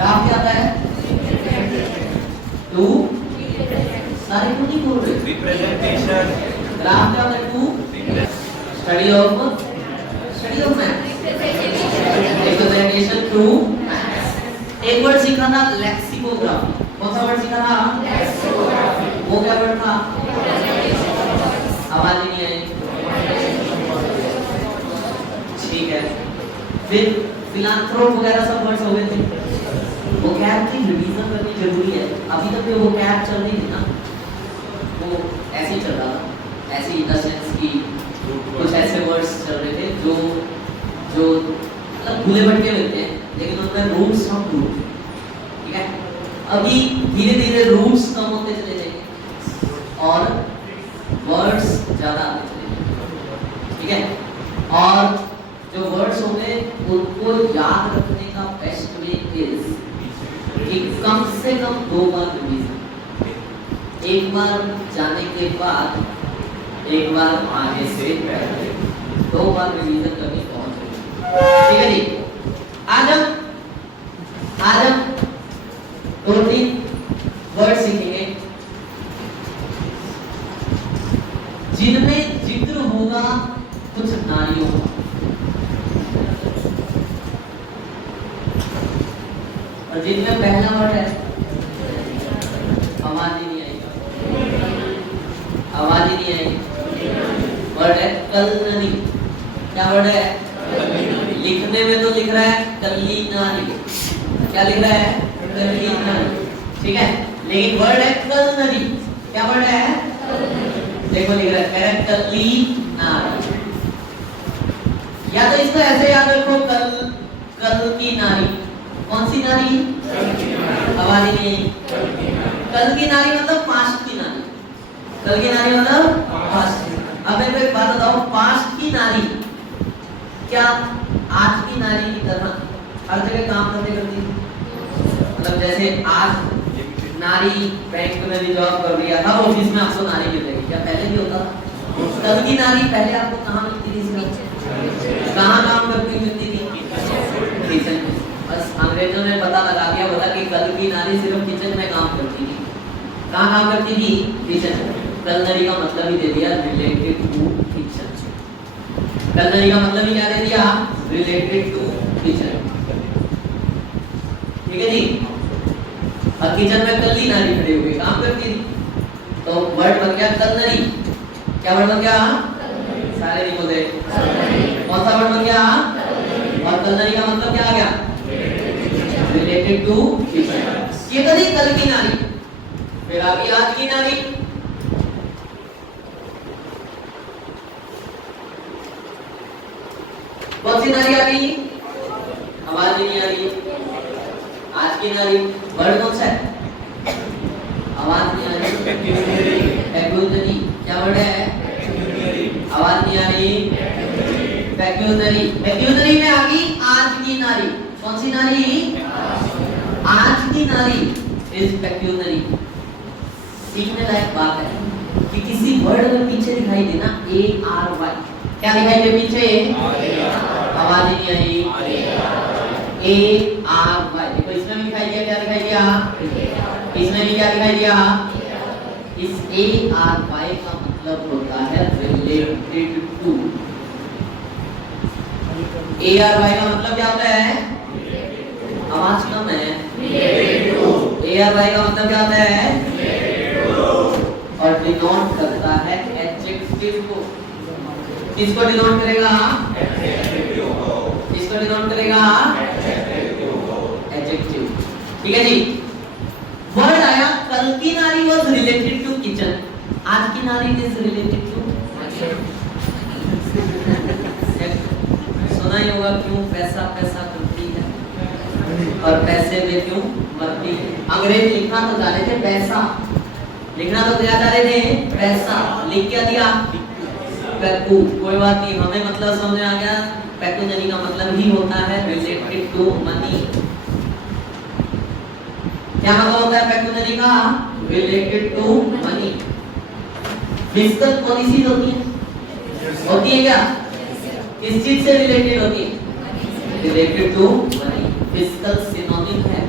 Graph क्या आता है? टू सारे को नहीं बोल रहे। रिप्रेजेंटेशन। ग्राफ क्या होता है? To study of math. Representation through math. एक वर्ड सीखा था लेक्सिकोग्राफी। कौन सा वर्ड सीखा था? लेक्सिकोग्राफी। वो क्या वर्ड था? आवाज ही नहीं आई। ठीक है, फिर फिलांथ्रोप वगैरह सब वर्ड्स हो गए थे। वो कैब की रिवीजन करनी जरूरी है। अभी तक वो कैब चल रही थी ना, वो ऐसे ही चल रहा था, ऐसे इन द सेंस की कुछ ऐसे वर्ड्स चल रहे थे जो मतलब भूले भटके मिलते हैं, लेकिन उनमें रूट्स हम भूल। ठीक है, अभी धीरे धीरे रूट्स कम होते चले जाएंगे और वर्ड्स ज्यादा आते चले जाएंगे। ठीक है, और जो वर्ड्स होंगे उनको याद रखने का बेस्ट वे इज कि कम से कम 2 बार रिवीजन। एक बार जाने के बाद, एक बार आगे से पहले, 2 बार रिवीजन करनी बहुत जरूरी है। ठीक है जी, आज हम 2-3 वर्ड सीखेंगे जिनमें जिक्र होगा कुछ नारियों का। और जिनमें पहला वर्ड है, आवाज ही नहीं आई, आवाज ही नहीं आई। वर्ड है कलनरी। क्या वर्ड है? लिखने में तो लिख रहा है कल्लीनारी। क्या लिख रहा है? कल्लीनारी। ठीक है, लेकिन वर्ड है कलनरी। क्या वर्ड है? देखो लिख रहा है, कह रहा है कल्लीनारी। या तो इसको ऐसे याद रखो, कल की नारी। कौन सी नारी? आवाज ही नहीं। कल की नारी मतलब पास्ट की नारी। कल की नारी मतलब पास्ट। अब मेरे को एक बात बताओ, पास्ट की नारी क्या आज की नारी की तरह हर जगह काम करते करती? मतलब जैसे आज नारी बैंक में भी जॉब कर रही है, हर ऑफिस में आपको नारी मिलेगी, क्या पहले भी होता था? कल की नारी पहले आपको कहाँ मिलती थी? कहाँ काम करती मिलती थी? किचन में। बस अंग्रेजों ने पता लगा दिया, बोला कि कल की नारी सिर्फ किचन में काम करती थी। कहाँ काम करती थी? किचन में। कलनरी का मतलब ही दे दिया रिलेटेड टू किचन। कलनरी का मतलब ही क्या दे दिया? Related to kitchen. ठीक है जी, और किचन में कल्ली नारी खड़े हुए काम करती थी, तो वर्ड बन गया कलनरी। क्या वर्ड बन गया? सारे नहीं बोलते। कौन सा वर्ड बन गया? और कलनरी का मतलब क्या आ गया? Related to kitchen. ये कभी कल की नारी, फिर आ गई आज की नारी। कौन सी नारी आ गई? आवाज नहीं आ रही। आज की नारी वर्ड कौन सा है? आवाज नहीं आ रही। पैक्यूनरी। क्या वर्ड है? आवाज नहीं आ रही। पैक्यूनरी। पैक्यूनरी में आ गई आज की नारी। कौन सी नारी? आज की नारी इज पैक्यूनरी। सीखने लायक बात है कि किसी वर्ड अगर पीछे दिखाई दे ना, ARY, क्या दिखाई दे पीछे? आवाज ही नहीं आई। ARY। देखो इसमें भी दिखाई दिया, क्या दिखाई दिया? इसमें भी क्या दिखाई दिया? इस ARY का मतलब होता है रिलेटेड टू। ARY का मतलब क्या होता है? आवाज कम है। ARY का मतलब क्या होता है? और डिनोट करता है एडजेक्टिव को। किसको डिनोट करेगा? किसको डिनोट करेगा? एडजेक्टिव। ठीक है जी, वर्ड आया कल की नारी वाज रिलेटेड टू किचन, आज की नारी इज रिलेटेड टू। सुना ही होगा क्यों पैसा पैसा करती है और पैसे में क्यों मरती है। अंग्रेज लिखना तो जाने थे पैसा, लिखना तो क्या जा रहे थे? पैसा। लिख क्या दिया? पैकू। कोई बात नहीं, हमें मतलब समझ में आ गया। पैक्यूनरी का मतलब ही होता है रिलेटेड टू मनी। क्या मतलब होता है पैक्यूनरी का? Related to money. Fiscal policies होती है क्या? किस चीज से रिलेटेड होती है? Related to money. Fiscal synonym है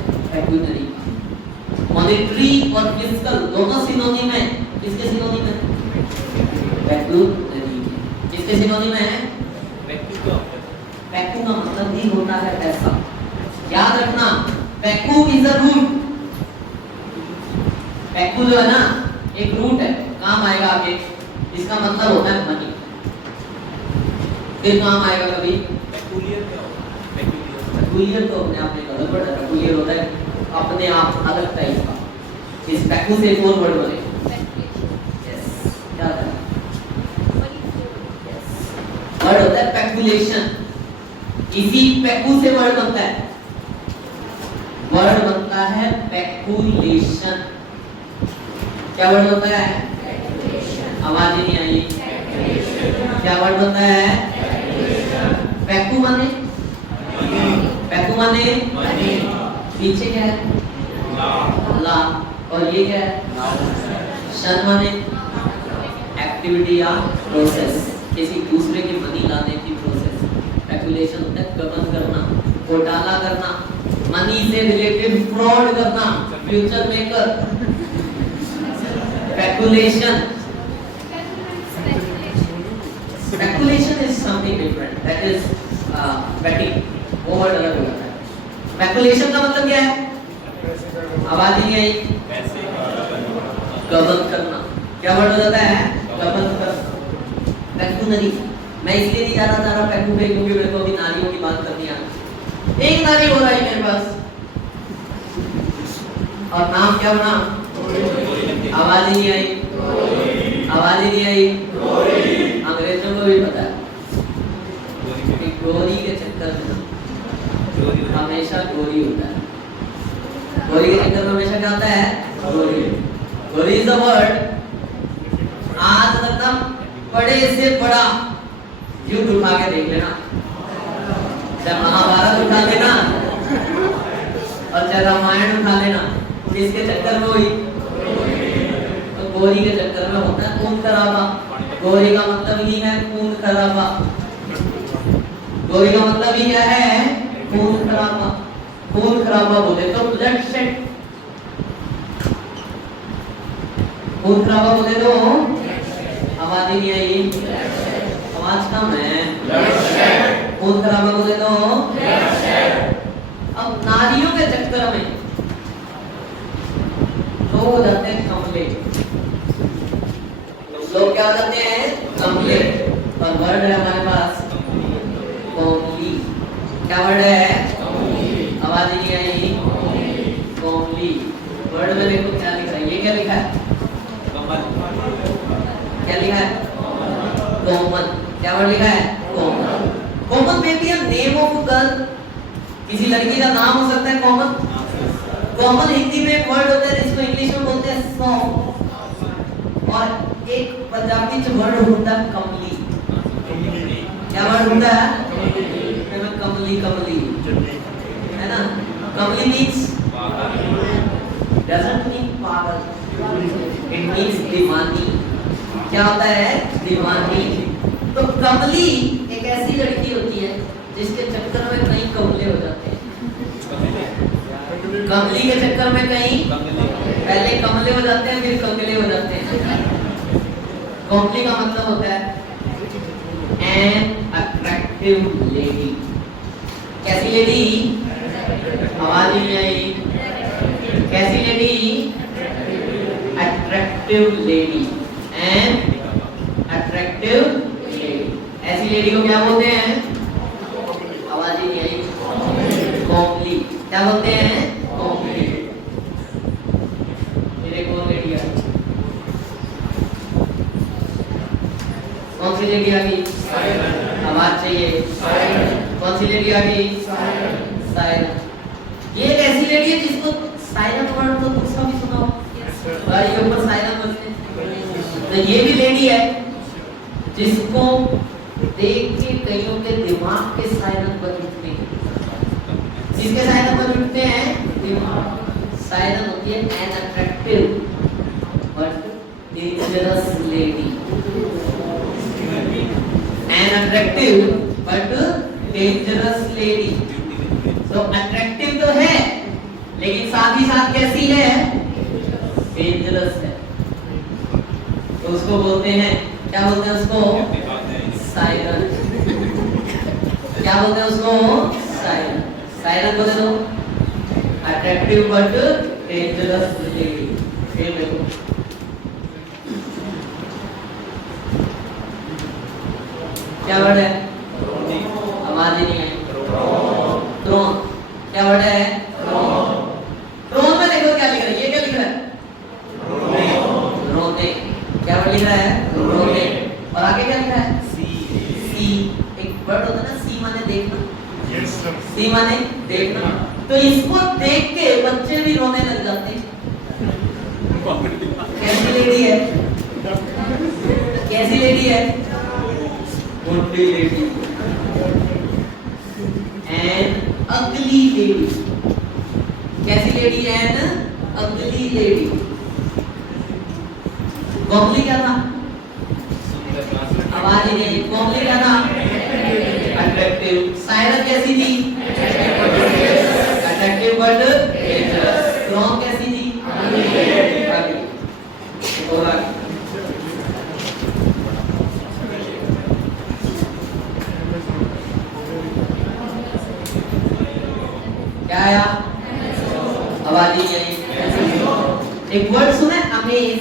पेक्यूनरी का। मॉनेटरी और फिस्कल दोनों सिनोनिम है, किसके सिनोनिम है? पेक्यूनरी। किसके सिनोनिम है? पेक्यू का मतलब ही होता है पैसा। याद रखना, पेक्यू इज अ रूट। पेक्यू जो है ना एक रूट है, काम आएगा आगे। इसका मतलब होता है मनी। फिर काम आएगा कभी पेक्यूलियर। क्या होता है पेक्यूलियर? तो अपने आप में गलत वर्ड है। पेक्यूलियर होता है अपने आप अलग टाइप का। इस पेक्यू से एक और वर्ड बने। यस, क्या होता है? वर्ड होता है पेक्यूलेशन। इसी पेक्यू से वर्ड बनता है। वर्ड बनता है पेक्यूलेशन। क्या वर्ड होता है? आवाज ही नहीं आई। क्या वर्ड बनता है? पेक्यू माने? पेक्यू माने पीछे क्या है? ला। और ये क्या है? शन माने एक्टिविटी या प्रोसेस, किसी दूसरे की मनी लाने की प्रोसेस। स्पेकुलेशन होता है गबन करना, घोटाला करना, मनी से रिलेटेड फ्रॉड करना, future maker. Speculation speculation is something different, that is betting. वो वर्ड अलग हो जाता है। स्पेकुलेशन का मतलब क्या है? आवाज ही नहीं आई। गबन करना। क्या वर्ड हो जाता है? गबन करना। पेक्यूनरी। मैं इसलिए नहीं जाना चाह रहा पेक्यू पे क्योंकि मेरे को अभी नारियों की बात करनी है। एक नारी हो रहा है मेरे पास और नाम क्या बना? आवाज ही नहीं आई। आवाज ही नहीं आई। अंग्रेजों को भी पता है कि गोरी के चक्कर में हमेशा गोरी होता है। गोरी के चक्कर में हमेशा क्या होता है? गोरी। गोरी इज द वर्ड। आज तक ना बड़े से बड़ा युद्ध उठा के देख लेना, जब महाभारत उठा लेना और जब रामायण उठा लेना, किसके चक्कर में हुई? तो गोरी के चक्कर में होता है खून खराबा। गोरी का मतलब ही है खून खराबा। गोरी का मतलब ही क्या है? खून खराबा। खून खराबा बोले तो ब्लड शेड। खून खराबा बोले तो आवाज ही नहीं आई। आवाज कम है। खून खराबा बोले तो अब नारियों के चक्कर में लोग हो जाते हैं कमले। लोग क्या हो जाते हैं? कमले। और वर्ड है हमारे पास कोमली। क्या वर्ड है? आवाज ही नहीं आई। कोमली। वर्ड में देखो क्या लिखा है। ये क्या लिखा है? क्या लिखा है? कोमल। क्या वर्ड लिखा है? कोमल। कोमल में भी नेम ऑफ गर्ल, किसी लड़की का नाम हो सकता है कोमल। कोमल हिंदी में एक वर्ड होता है जिसको इंग्लिश में बोलते हैं सॉफ्ट, और एक पंजाबी में वर्ड होता है कमली। क्या वर्ड होता है? कमली। कमली है ना? कमली मींस डजंट मीन पागल, इट मींस दीवानी। क्या होता है? दीवानी। तो कमली एक ऐसी लड़की होती है जिसके चक्कर में कई कमले हो जाते हैं। कमली के चक्कर में कई पहले कमले हो जाते हैं, फिर कंगले हो जाते हैं। कमली का मतलब होता है एन अट्रैक्टिव लेडी। कैसी लेडी? आवाज नहीं आई। कैसी lady? Attractive lady. An attractive lady. ऐसी लेडी को क्या बोलते हैं? आवाज ही नहीं आई। कॉम्पली। क्या बोलते हैं? कॉम्पली। मेरे को लेडी है। कौन सी लेडी आ गई? आवाज चाहिए। कौन सी लेडी आ गई? साइलेंट। ये एक ऐसी लेडी है जिसको साइलेंट वर्ड तो दूसरा भी सुना हो। भाई ये ऊपर साइलेंट बोलते हैं। तो ये भी लेडी है जिसको देख के कईयों के दिमाग के साइलेंट बन उठते हैं। किसके साइलेंट बन उठते हैं? दिमाग। साइलेंट होती है an attractive but dangerous lady. An attractive but dangerous lady. तो अट्रैक्टिव तो है लेकिन साथ ही साथ कैसी है, डेंजरस है। तो उसको बोलते हैं, क्या बोलते हैं उसको, सायरन। क्या बोलते हैं उसको, सायरन। सायरन बोले तो अट्रैक्टिव बट डेंजरस लेडी। ये देखो क्या वर्ड है, आवाज ही नहीं आई। ड्रोन। क्या वर्ड है, ड्रोन में देखो क्या लिख रहा है, ये क्या लिख रहा है, रोते। क्या वर्ड लिख रहा है, रोते। और आगे क्या लिखा है, सी। एक वर्ड होता है ना, सी माने देखना, सी माने देखना। तो इसको देख के बच्चे भी रोने लग जाते हैं। कैसी लेडी है, कैसी लेडी है, मोटी लेडी, एन अगली लेडी। कैसी लेडी, एन अगली लेडी। कॉमली क्या था, आवाज ही नहीं। कॉमली क्या था, अट्रैक्टिव। सायरन कैसी थी, अट्रैक्टिव बट डेंजरस। ड्रोन कैसी थी, क्या आया, आवाज ही नहीं। एक वर्ड सुने, अमेज।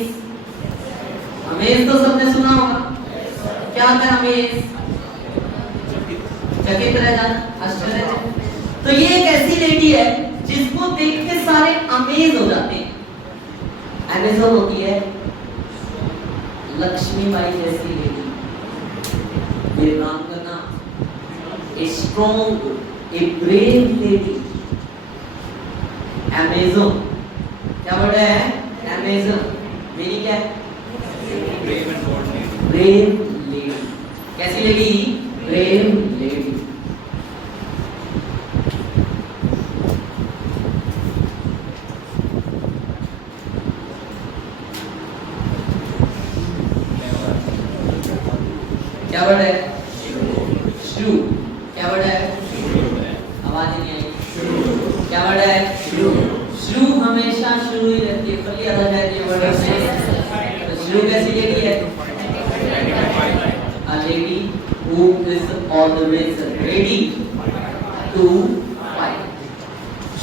अमेज तो सबने सुना होगा। क्या होता है अमेज, चकित रह जाना, आश्चर्यचकित। तो ये एक ऐसी लेडी है जिसको देख के सारे अमेज हो जाते हैं। अमेजन होती है लक्ष्मीबाई जैसी लेडी, वीरांगना, a strong, a brave lady. Amazon क्या वर्ड है, अमेजन। मीनिंग क्या है, ब्रेव लेडी। कैसी लेडी, ब्रेव लेडी। क्या वर्ड है, श्रू। क्या वर्ड है, आवाज ही नहीं आई। क्या वर्ड है, श्रू। हमेशा शुरू ही रहती है, कभी आधा जाती है वर्ड में। तो श्रू कैसी लेडी है, a lady who is always ready to fight.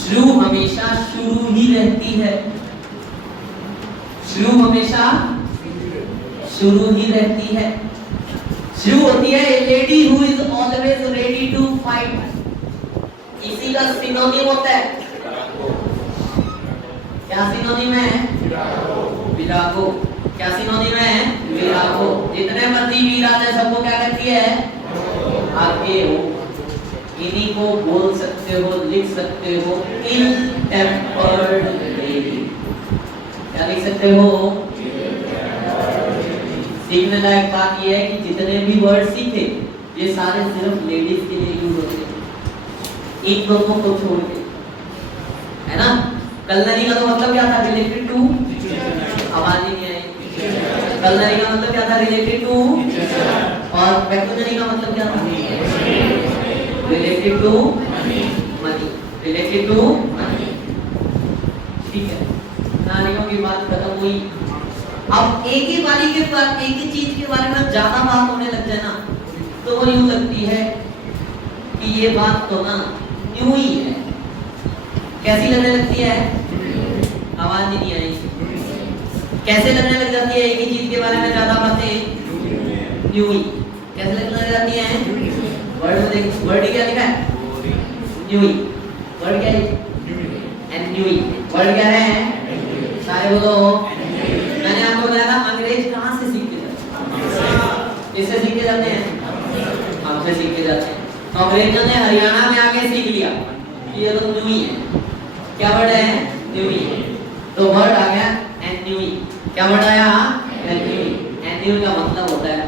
श्रू हमेशा शुरू ही रहती है, श्रू हमेशा शुरू ही रहती है। श्रू होती है a lady who is always ready to fight। इसी का सिनोनिम होता है, क्या सिनोनिम है, विरागो। क्या सिनोनिम है, विरागो। जितने मर्जी वीर आ जाए सबको क्या कहती है, आगे हो। इन्हीं को बोल सकते हो, लिख सकते हो, इल टेम्पर्ड लेडी। क्या लिख सकते हो, सीखने लायक बात यह है कि जितने भी वर्ड सीखे ये सारे सिर्फ लेडीज के लिए यूज होते हैं, इन दोनों को छोड़ के, है ना। कलनरी का तो मतलब क्या था, रिलेटेड टू, आवाज ही नहीं आई। कलनरी का मतलब क्या था, रिलेटेड टू। और पेकुनरी का मतलब क्या था, related to money, related to money. ठीक है, नारियों की बात खत्म हुई। अब एक ही बारी के बाद एक ही चीज के बारे में ज्यादा बात होने लग जाए ना, तो वो यूं लगती है कि ये बात तो ना न्यू ही है। कैसी लगने लगती है, आवाज ही नहीं आई। कैसे लगने लग जाती है एक ही चीज के बारे में ज्यादा बातें, न्यू ही। कैसे लगने लग जाती है, वर्ड में देख, वर्ड क्या लिखा है, न्यू ही। वर्ड क्या है, एंड न्यू ही। वर्ड क्या है, सारे बोलो। मैंने आपको बताया था अंग्रेज कहाँ से सीख के जाते हैं, किससे सीख के जाते हैं, हमसे सीख के जाते हैं। तो अंग्रेजों ने हरियाणा में आके सीख लिया कि ये तो न्यू ही है। क्या वर्ड है, न्यू ही। तो वर्ड आ गया एंड न्यू ही। क्या वर्ड आया, and new he. And new का मतलब होता है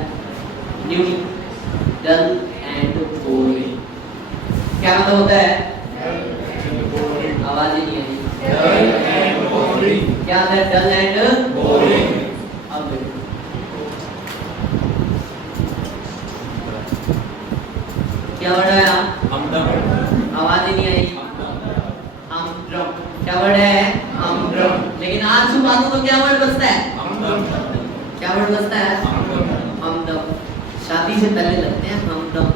न्यू, डल एंड बोरिंग। क्या मतलब होता है, आवाज ही नहीं आई। क्या है, डल एंड बोरिंग। अब क्या वर्ड आया, आवाज ही नहीं आई। क्या वर्ड है? हमदम। लेकिन आज छुपा दो तो क्या वर्ड बचता है? क्या वर्ड बचता है? हमदम। शादी से पहले लगते हैं हमदम।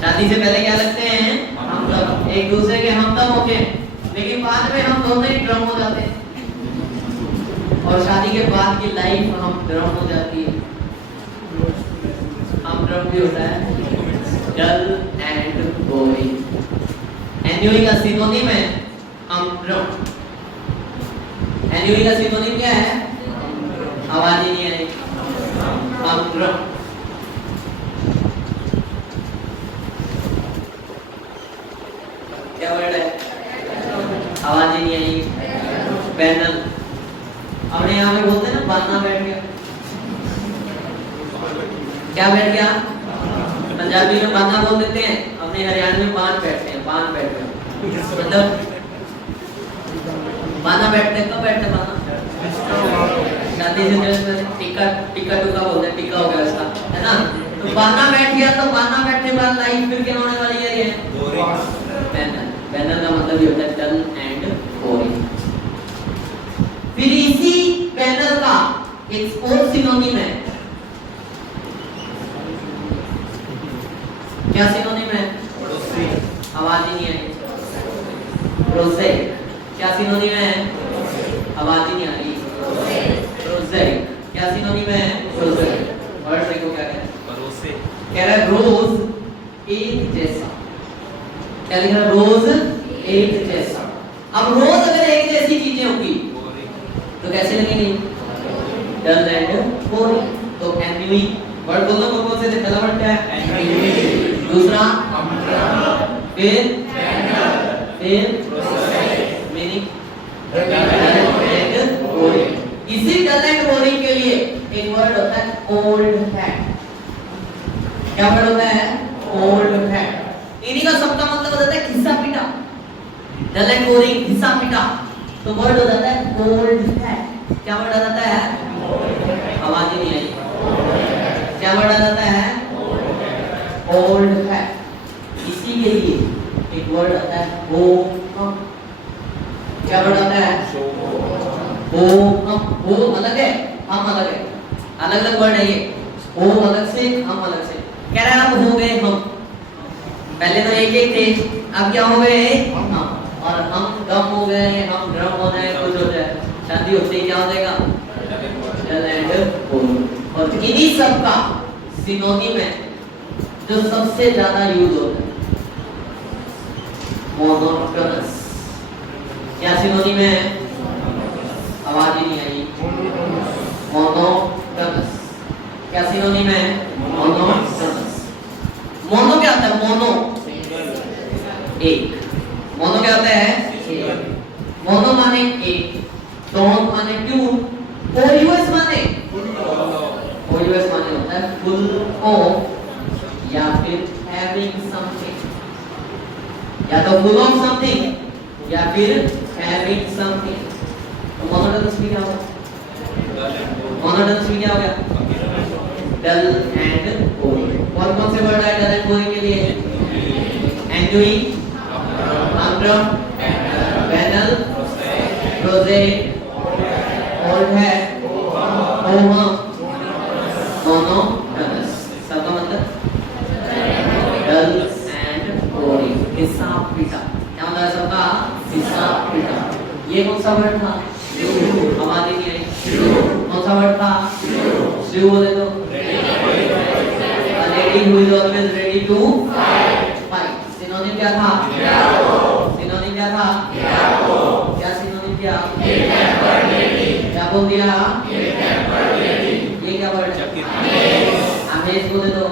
शादी से पहले क्या लगते हैं? हमदम। एक दूसरे के हमदम होते हैं, लेकिन बाद में हम दोनों ही ड्रम हो जाते हैं, और शादी के बाद की लाइफ हम ड्रम हो जाती है। हम ड्रम भी होता है डल एंड बोरिंग। एन्युई का सिनोनिम है हमड्रम। एन्युई का सिनोनिम क्या है? आवाज ही नहीं आई। हमड्रम। क्या वर्ड है? आवाज ही नहीं आई। पैनल। अपने यहाँ में बोलते हैं ना, बांधना बैठ गया। क्या बैठ गया? पंजाबी में बांधना बोल देते हैं, अपने हरियाणा में बांध बैठते हैं। बांध बैठ गया मतलब बांधना बैठते हैं। कब बैठते हैं बांधना? शादी से जस्ट टिक्का टिक्का टुका बोलते हैं, टिक्का हो गया उसका, है ना? तो बांधना बैठ गया, तो बांधना बैठने के बाद लाइफ फिर क्या होने वाली है? ये पैनल। पैनल का मतलब ये होता है डल एंड बोरिंग। फिर इसी पैनल का एक और सिनोनिम है। क्या सिनोनिम है? आवाज ही नहीं आई। प्रोजेक्ट। क्या सिनोनिम है? आवाज ही नहीं आ रही। प्रोजेक्ट। क्या सिनोनिम है? प्रोजेक्ट। वर्ड देखो क्या है? परोसे। कह रहा है रोज एक जैसा। क्या लिखा है? रोज एक जैसा। अब रोज अगर एक जैसी चीजें होंगी तो कैसे लगेंगी? Dull and boring. तो एन्युई वर्ड बोलना कौन से थे? पहला वर्ड क्या है? एन्युई। दूसरा फिर मीनिंग डल एंड बोरिंग। इसी डल एंड बोरिंग के लिए एक वर्ड होता है ओल्ड हैट। क्या वर्ड होता है? Old hat. इन्हीं का सबका मतलब हो जाता है घिसा पिटा। डल एंड बोरिंग, घिसा पिटा, तो वर्ड हो जाता है ओल्ड हैट। क्या वर्ड आ जाता है? आवाज ही नहीं आई। क्या वर्ड आ जाता है? Old hat. इसी के लिए एक वर्ड आता है होम। क्या वर्ड आता है? होम। हो अलग है, हम अलग है, अलग अलग वर्ड है ये। हो अलग से, हम अलग से। कह रहा है अब हो गए हम। पहले तो एक एक थे, अब क्या हो गए? हम। और हम डम हो गए, हम ड्रम हो जाए, कुछ हो जाए। शादी होते ही क्या हो जाएगा? Dull and boring. और इन्हीं सब का सिनोनिम है जो सबसे ज्यादा यूज होता है, मोनोटोनस। क्या सिनोनिम है? आवाज ही नहीं आई। मोनोटोनस। क्या सिनोनिम है? मोनोटोनस। मोनो क्या होता है? मोनो एक। मोनो क्या होता है? एक। मोनो माने एक, टोन माने ट्यून, ओयूएस माने होता है फुल ऑफ या फिर हैविंग समथिंग, या तो फुल ऑफ समथिंग या फिर हैविंग समथिंग। तो मोनोटोनस भी क्या होगा? मोनोटोनस भी क्या हो गया? Dull and boring. और कौन से वर्ड आए डल एंड बोरिंग के लिए? एन्युई, हमड्रम, पैनल, प्रोजेक्ट, ओल्ड है, होम, मोनोटोनस। सबका मतलब डल एंड बोरिंग। हिसाब पिटा। क्या मतलब है सबका? हिसाब पिटा। ये कौन सा वर्ड था? हमारे लिए कौन सा वर्ड था? श्यू बोले तो ready who is always ready to fight. Synonym क्या था? सिनोनिम क्या था? क्या सिनोनिम क्या? क्या बोल दिया? ये क्या वर्ड है? अमेज बोले तो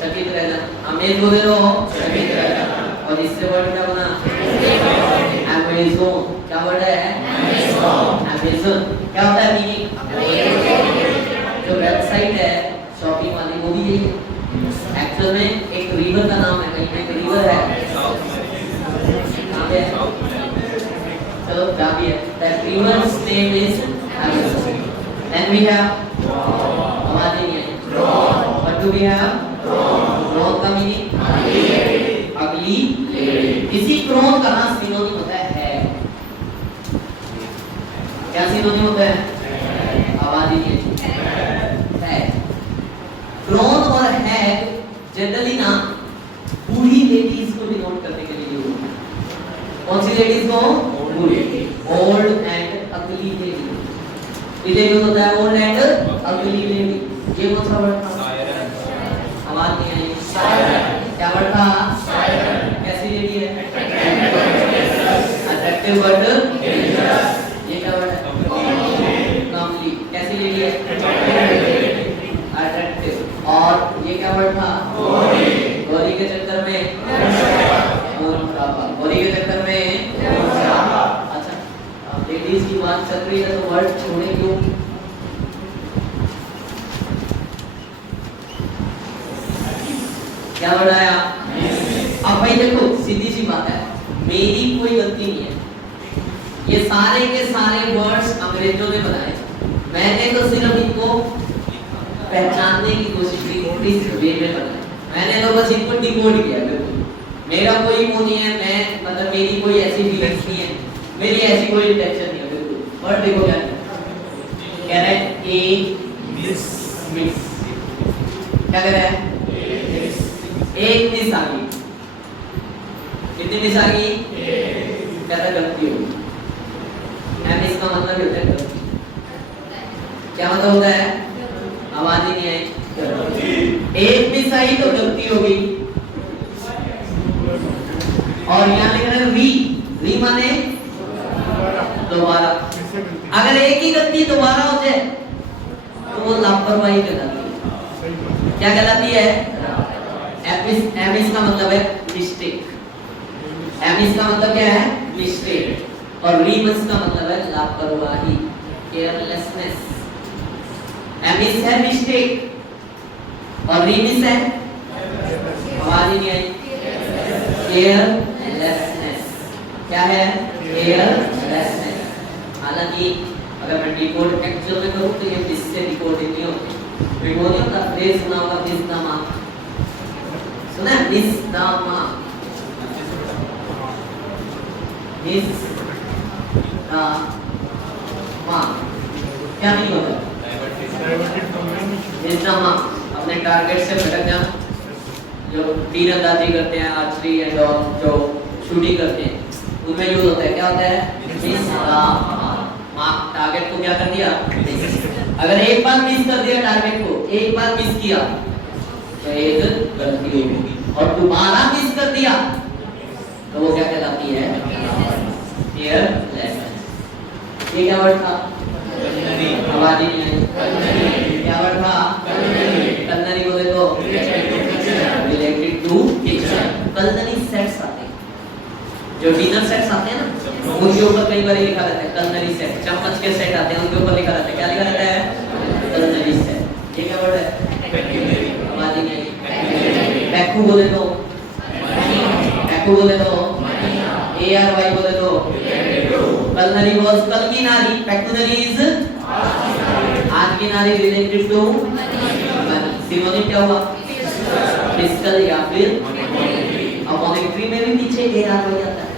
चकित रहना। अमेज बोले तो चकित रहना। और इससे वर्ड क्या बना? अमेज़न। क्या वर्ड है? अमेज़न। क्या होता है मीनिंग? जो वेबसाइट है शॉपिंग वाली, वो भी यही है। एक्चुअल में एक रिवर का नाम है, कहीं पे एक रिवर है, कहाँ पे है? चलो क्या भी है? That river's name is Amazon. Then we have आवाज नहीं है। What do we have? Crown का मीनिंग अगली। इसी क्रोन का नाम सिनोनिम होता है क्या सिनोनिम होता है? आवाज ही नहीं है। क्रोन और हैग जनरली ना बूढ़ी लेडीज को डिनोट करने के लिए यूज होता है। कौन सी लेडीज को? बूढ़ी, ओल्ड एंड अगली लेडी। इधर यूज होता है ओल्ड एंड अगली लेडी। ये कौन सा वर्ड था? आवाज नहीं आई। क्या वर्ड था? कैसी लेडी है? Attractive word. ये क्या वर्ड है? कमली। कैसी लेडी है? अट्रैक्टिव। और ये क्या वर्ड था? गौरी के चक्कर में गौरी के चक्कर में। अच्छा, अब लेडीज की बात चल रही है तो वर्ड छोड़े क्यों? क्या वर्ड आया? अब भाई देखो सीधी सी बात है, मेरी कोई गलती नहीं है। ये सारे के सारे वर्ड्स अंग्रेजों ने बनाए। मैंने तो सिर्फ इनको पहचानने की कोशिश की, इस वे में बनाया। मैंने तो बस इनको डिकोड किया। बिल्कुल मेरा कोई वो नहीं है, मैं मतलब मेरी कोई ऐसी फीलिंग्स नहीं है, मेरी ऐसी कोई इंटेंशन नहीं है। बिल्कुल। और देखो क्या कह रहा है? ए मिस। क्या कह रहा है? एक मिस आ गई। कितनी मिस आ गई? कहता गलती होगी। इसका मतलब होता है गलती। क्या मतलब होता है? आवाज ही नहीं आई। एक मिस आई तो गलती होगी। और यहाँ लिख रहे हैं री माने दोबारा। अगर एक ही गलती दोबारा हो जाए तो वो लापरवाही कहलाती है। क्या कहलाती है? एमिस का मतलब है मिस्टेक। एमिस का मतलब क्या है? मिस्टेक। और रीमस का मतलब है लापरवाही, केयरलेसनेस। एमिस है मिस्टेक और रीमिस है आवाज ही नहीं आई। केयरलेसनेस। क्या है? केयरलेसनेस। हालांकि अगर मैं डिकोड एक्चुअल में करूं तो ये मिस से डिकोड नहीं होता। डिकोड नहीं होता। फ्रेज सुना होगा मिस नामा, सुना है? मिस नामा, मिस नामा। क्या नहीं होता? मिस नामा। अपने टारगेट से भटक जाना। जो तीरंदाजी करते हैं, आर्चरी एंड जो शूटिंग करते हैं, उनमें यूज होता है। क्या होता है? मिस नामा। टारगेट को क्या कर दिया? अगर एक बार मिस कर दिया टारगेट को, एक बार मिस किया तो एक गलती होगी, और दोबारा मिस कर दिया तो वो क्या कहलाती है? केयरलेसनेस। ये क्या वर्ड था? आवाज ही नहीं आई। क्या वर्ड था? कलनरी बोले तो related to kitchen. Culinary sets आते हैं, जो डिनर सेट्स आते हैं ना, उनके ऊपर कई बार लिखा रहता है कलनरी सेट। चम्मच के सेट आते हैं, उनके ऊपर लिखा रहता है। क्या लिखा रहता है? Culinary set. ये क्या वर्ड है? आवाज ही नहीं आई। पैकू बोले तो ARY बोले तो कलनरी वाज कल की नारी, पैक्यूनरी इज आज की नारी, रिलेटेड टू सिनोनिम क्या हुआ? फिजिकल या फिर मॉनेटरी में भी पीछे ARY आता है,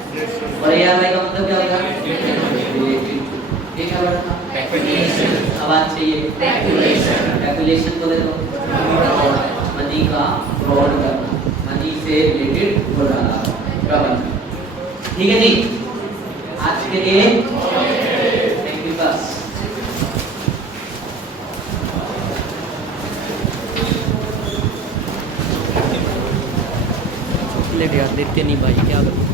और ARY का मतलब क्या होगा? रिलेटेड। ये क्या वर्ड था? पैक्यूलेशन। आवाज चाहिए। पैक्यूलेशन बोले तो मनी का फ्रॉड करना, मनी से रिलेटेड घोटाला, प्रबंधन। ठीक है जी, आज के लिए थैंक यू। बस यार देखते नहीं भाई, क्या करूं?